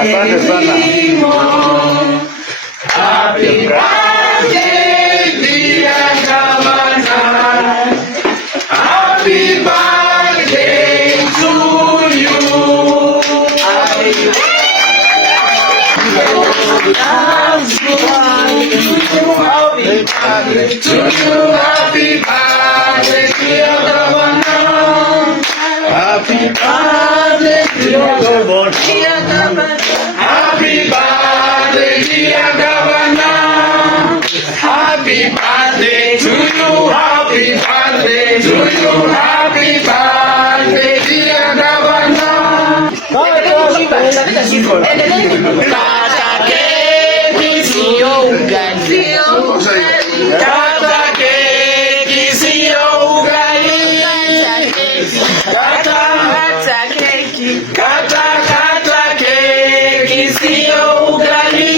Asante sana. Happy birthday dear Governor. Happy birthday to you. Happy birthday to you. Happy birthday dear Governor. Happy birthday dear Governor. Happy birthday dear Governor. Happy birthday to you. Happy birthday to you. Happy birthday dear Governor. Kata keki sio ugali. Kata keki sio ugali. Kata keki. Kata keki sio ugali.